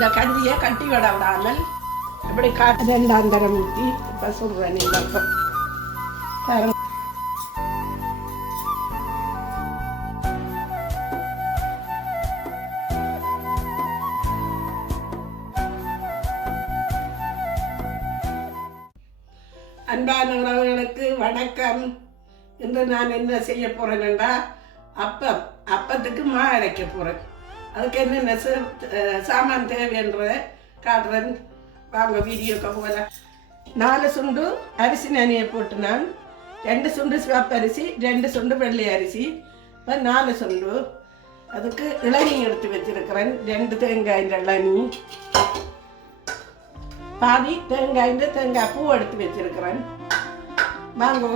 இந்த கஞ்சியை கட்டி விட விடாமல் இப்படி ரெண்டாம் தரம் ஊற்றி இப்போ சொல்கிறேன் நீங்கள் இப்போ தரம். அன்பான உறவுகளுக்கு வணக்கம். இன்று நான் என்ன செய்ய போகிறேன்னா அப்பத்துக்கு மா அரைக்க போகிறேன். அதுக்கு என்னென்ன சாமான் தேவைன்றதை காட்டுறேன். வாங்க வீடியோக்கு போகலாம். 4 சுண்டு அரிசி நனையை போட்டு நான் 2 சுண்டு சிவப்பு அரிசி 2 சுண்டு வெள்ளை அரிசி இப்போ 4 சுண்டு. அதுக்கு இளநீ எடுத்து வச்சிருக்கிறேன். 2 தேங்காய் இளநீ, பாதி தேங்காய் பூ எடுத்து வச்சிருக்கிறேன். வாங்கோ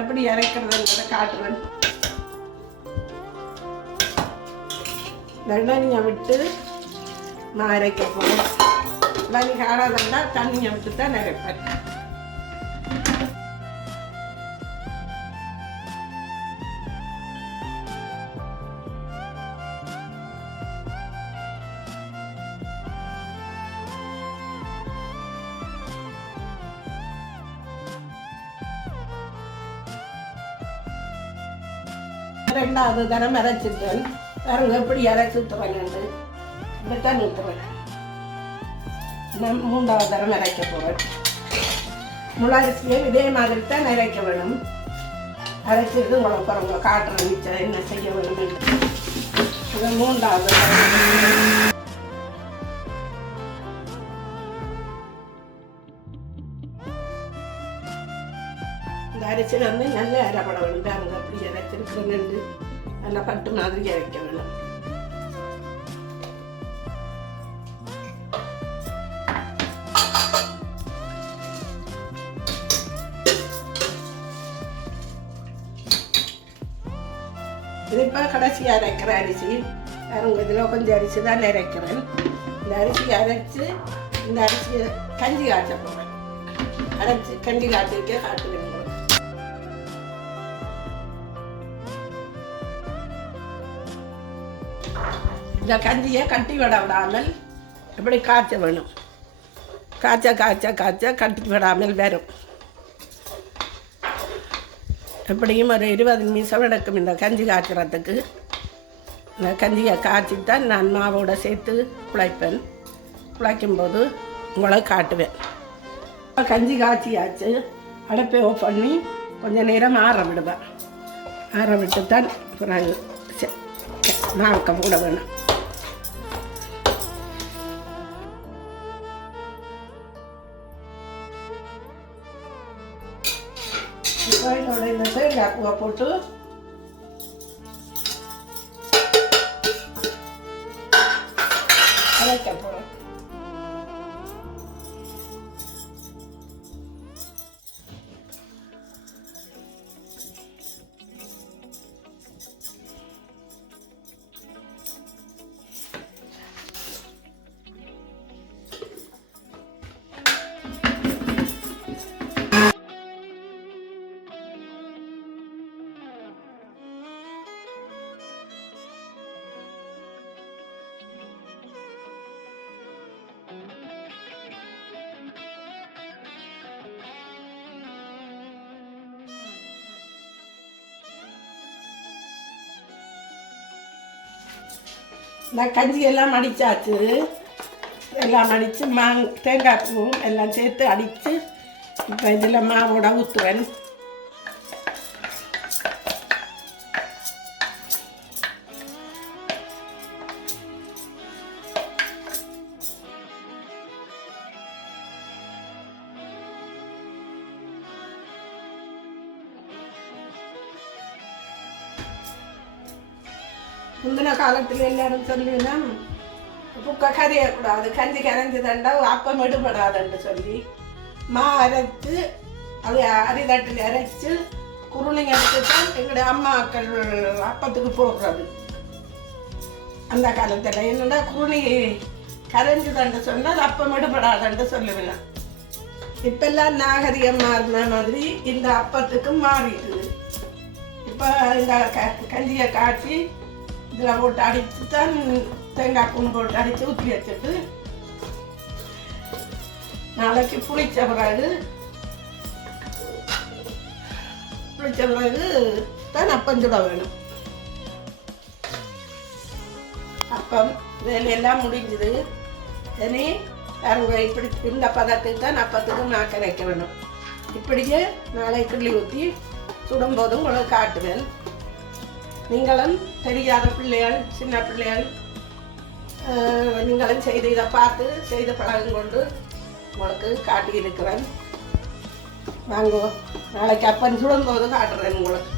எப்படி அரைக்கிறதுன்றதை காட்டுறேன். இளநியை விட்டு நான் அரைக்க போகிறேன். இளநீ காடாதா தண்ணியை விட்டு தான் அரைப்பேன். ரெண்டாவது தரம் அரைச்சிட்டேன். பாருங்க எப்படி அரைச்சி ஊற்றுறேன்னு. இப்படித்தான் ஊற்றுறேன். நான் 3வது தரம் அரைக்க போகிறேன். முளரிசியும் இதே மாதிரி தான் அரைக்க வேணும். அரைச்சிட்டு உங்களுக்கு பாருங்க காட்டுற மிச்சம் என்ன செய்ய வேணும். இது 3வது தரம். இந்த அரிசி வந்து நல்ல அரைப்பட வேணும். பாருங்க அப்படி அரைச்சிருக்கிறேன்னு நல்லா பட்டு மாதிரி அரைக்க வேணும். இது இப்போ கடைசியாக அரைக்கிற அரிசி. பாருங்க இதில் கொஞ்சம் அரிசி தான் அரைக்கிறேன். இந்த அரிசி அரைச்சி இந்த அரிசியை கஞ்சி காய்ச்ச போகிறேன். அரைச்சி கஞ்சி காய்ச்சிக்கே காட்டுவேன். இந்த கஞ்சியை கட்டி விடாமல் இப்படி காய்ச்ச வேணும். காய்ச்ச கட்டி விடாமல் வரும். எப்படியும் ஒரு 20 நிமிஷம் எடுக்கும் இந்த கஞ்சி காய்ச்சறதுக்கு. இந்த கஞ்சியை காய்ச்சித்தான் நான் மாவோட சேர்த்து குழைப்பேன். குழைக்கும்போது உங்களை காட்டுவேன். கஞ்சி காய்ச்சியாச்சு. அடுப்பை ஆஃப் பண்ணி கொஞ்சம் நேரம் ஆற விடுவேன். ஆற விட்டு தான் பிறகு மாவுக்க போட வேணும். இதோட இந்த தேங்காய் பூவை போட்டு அரைக்க போகிறோம். இந்த கஞ்சி எல்லாம் அடித்தாச்சு. எல்லாம் அடித்து தேங்காய் பூ எல்லாம் சேர்த்து அடித்து இப்போ இதில் மாவோட ஊற்றுவேன். முந்தின காலத்தில் எல்லாரும் சொல்லுன்னா புக்க கரையக்கூடாது, கஞ்சி கரைஞ்சதுண்டா அப்பம் எடுபடாதுன்னு சொல்லி மா அரைச்சு அது அரிதட்டில் அரைச்சு குருணைங்க எடுத்து தான் எங்களுடைய அம்மாக்கள் அப்பத்துக்கு போடுறது. அந்த காலத்தில் என்னென்னா குருணி கரைஞ்சதுண்டு சொன்னால் அப்பம் எடுபடாதுன்னு சொல்லுவேன். இப்பெல்லாம் நாகரிகம் மாறின மாதிரி இந்த அப்பத்துக்கும் மாறிடுது. இப்போ இந்த கஞ்சியை காய்ச்சி இதில் போட்டு அடித்து தான் தேங்காய் பூ போட்டு அடித்து ஊற்றி வச்சுட்டு நாளைக்கு புளிச்ச பிறகு தான் அப்பம் சுட வேணும். அப்பம் வேலையெல்லாம் முடிஞ்சுது. இனி பாருங்க, இப்படி இந்த பதத்துக்கு தான் அப்பத்துக்கு நான் கரைக்க வேணும். இப்படியே நாளை கிள்ளி ஊற்றி சுடும்போதும் உங்களுக்கு காட்டுவேன். நீங்களும் தெரியாத பிள்ளைகள், சின்ன பிள்ளைகள், நீங்களும் செய்து இதை பார்த்து செய்து பழகம் கொண்டு உங்களுக்கு காட்டியிருக்கிறேன். வாங்கோ, நாளைக்கு அப்பம் சுடும்போது காட்டுறேன் உங்களுக்கு.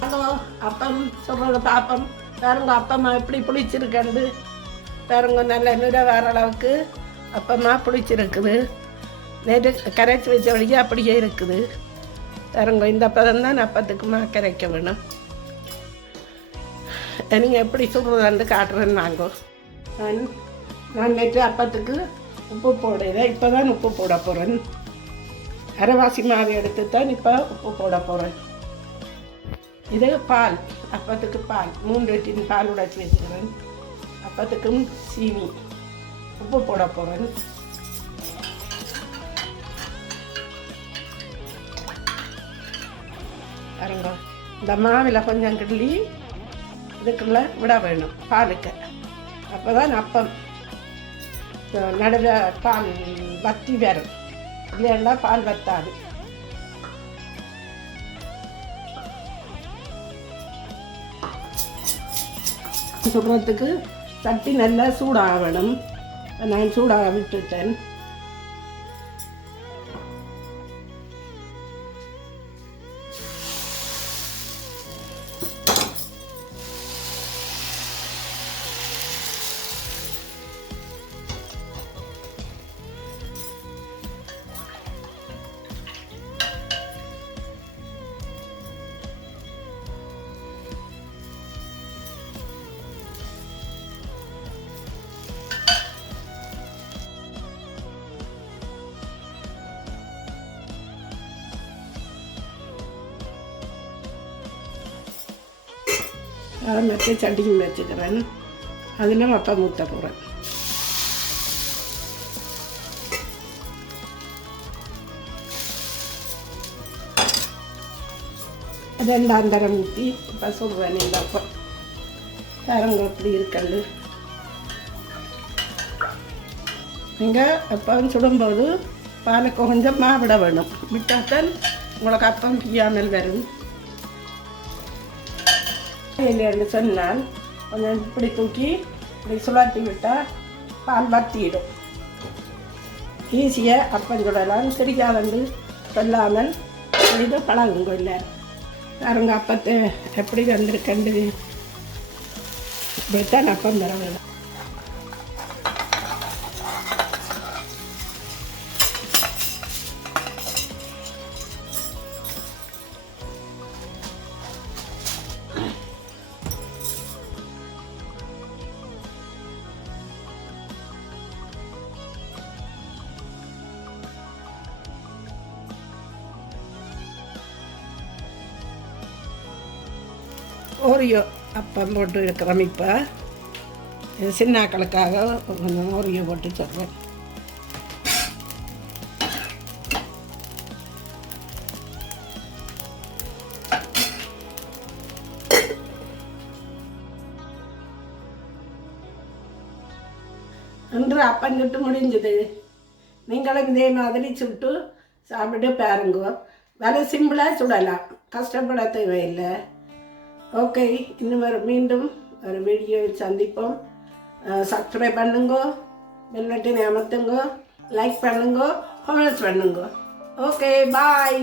வாங்கோ, அப்பம் சொல்கிறது பார்ப்போம். பாருங்க அப்பம்மா எப்படி புளிச்சிருக்கண்டு. பாருங்க, நல்ல நிற வர அளவுக்கு அப்பம்மா புளிச்சிருக்குது. நேற்று கரைச்சி வச்ச வழியே அப்படியே இருக்குது. பாருங்க, இந்த பதம் தான் அப்பத்துக்குமா கரைக்க வேணும். நீங்கள் எப்படி சொல்கிறதான்னு காட்டுறேன்னு வாங்கோ. நான் நேற்று அப்பத்துக்கு உப்பு போடுறேன். இப்போ தான் உப்பு போட போகிறேன். அரைவாசி மாவு எடுத்து தான் இப்போ உப்பு போட போகிறேன். இது பால், அப்பத்துக்கு பால் 3 டின் பால் உடைச்சி வச்சுக்கிறேன். அப்பத்துக்கும் சீனி உப்பு போட போகிறேன். பாருங்க, இந்த மாவில் கொஞ்சம் கிள்ளி இதுக்குள்ள விட வேணும் பாலுக்கு. அப்போ தான் அப்பம் நடுவில் பால் வத்தி வரும். இல்லைன்னா பால் வத்தாது. சுடுறதுக்கு சட்டி நல்லா சூடாக வேணும். நான் சூடாக விட்டுட்டேன். அதை மெத்த சட்டியும் வச்சுக்கிறேன். அதில் அப்பம் ஊற்ற போகிறேன். 2 தரம் ஊற்றி இப்போ சுடுவேன். இந்த அப்பம் தரங்க எப்படி இருக்கல்லு. நீங்கள் அப்பம் சுடும்போது பாலுக்கு கொஞ்சம் மாவிட வேணும். விட்டாத்தான் உங்களுக்கு அப்பம் பியாமல் வரும். இல்லைன்னு சொன்னால் கொஞ்சம் இப்படி தூக்கி இப்படி சுழட்டி விட்டால் பால் வத்திடும். ஈஸியாக அப்பம் சுடலாம். தெரியாதண்டு சொல்லாமல் இது பழகுங்க. இல்லை பாருங்க, அப்பத்தை எப்படி வந்திருக்கண்டு. இப்படித்தான் அப்பம் தர வேணும். ஓரியோ அப்பம் போட்டு இருக்கிறோம். இப்போ இது சின்னாக்களுக்காக கொஞ்சம் ஓரியோ போட்டு சொல்கிறேன். இன்று அப்பம் சுட்டு முடிஞ்சது. நீங்களும் இதே மாதிரி சுட்டு சாப்பிட்டு பாருங்க. வேலை சிம்பிளாக சுடலாம், கஷ்டப்பட தேவையில்லை. ஓகே, மீண்டும் ஒரு வீடியோவில் சந்திப்போம். சப்ஸ்கிரைப் பண்ணுங்க, பெல் பட்டனை அமர்த்துங்க, லைக் பண்ணுங்க, கமெண்ட்ஸ் பண்ணுங்க. ஓகே, பாய்.